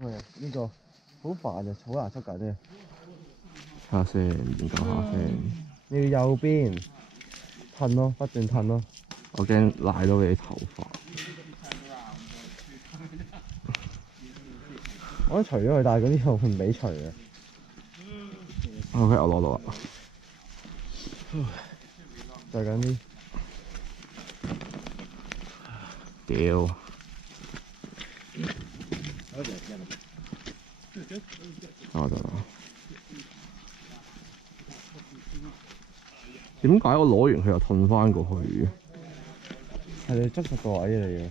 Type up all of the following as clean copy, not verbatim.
係呢個好煩啊，好難出緊嘅。睇下先，研究下先。你要右邊褪咯，不斷褪咯。我驚賴到你頭髮。我除咗佢，但係嗰啲又唔俾除嘅。OK，我攞到啦。就緊啲。屌！我得啦。點解我攞完佢又褪翻過去嘅？係你捉實個位嚟嘅。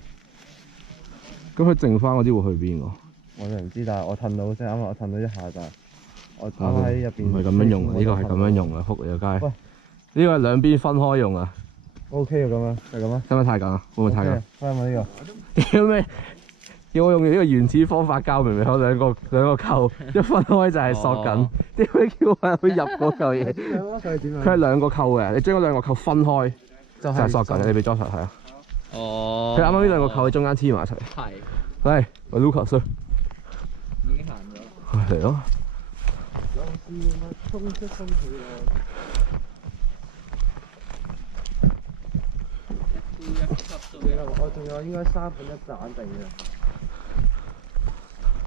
咁佢剩翻嗰啲會去邊㗎？我就唔知，但係我褪到先，啱啱我褪到一下就係我啱啱喺入邊。唔係咁樣用嘅，呢個係咁樣用嘅，仆你個街。呢個係兩邊分開用啊。O K 啊，咁樣就咁啊。使唔使太緊啊？會唔會太緊？開咪呢個？屌咩？叫我用呢個原始方法教，明明有兩個扣，一分開就係索緊。點解叫我去入嗰嚿嘢？佢係兩個扣嘅，你將嗰兩個扣分開就係索緊。你俾 Josh 睇啊。哦。佢啱啱呢兩個扣喺中間黐埋一齊。係。嚟，我 Lucas。已經行咗。嚟咯。我仲有應該3分1盞定嘅。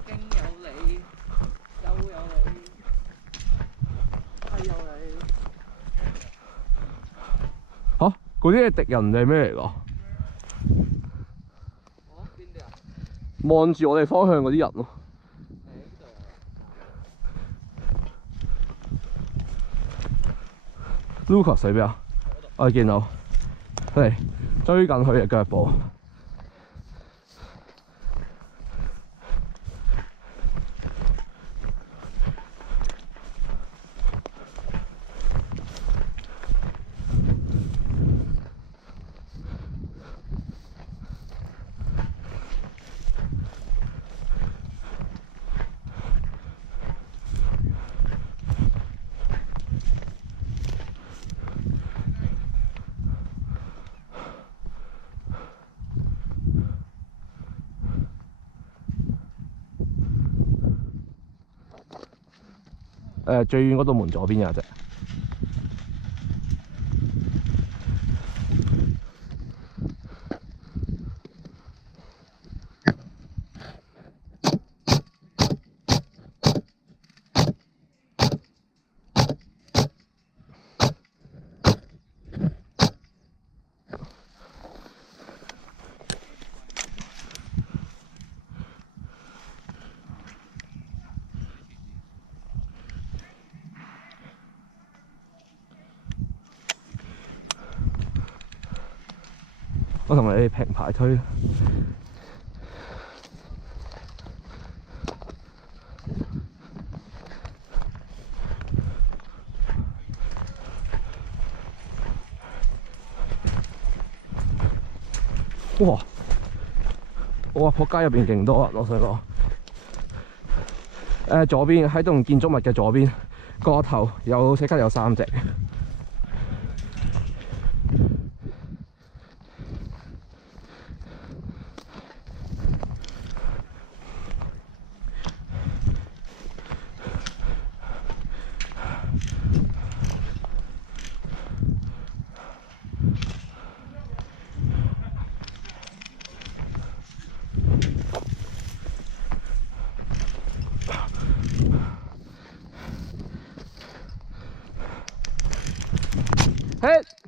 經有你，有你，係有你。嚇！嗰啲係敵人定係咩嚟㗎？邊啲啊？望住我哋方向嗰啲人咯。Lucas 喺邊啊？我哋見到，嚟追緊佢嘅腳步。最遠嗰度門左邊有隻。我同你平排推。哇！哇！仆街入邊勁多人，我想講。左邊喺棟建築物嘅左邊個頭即刻有3隻。Hit!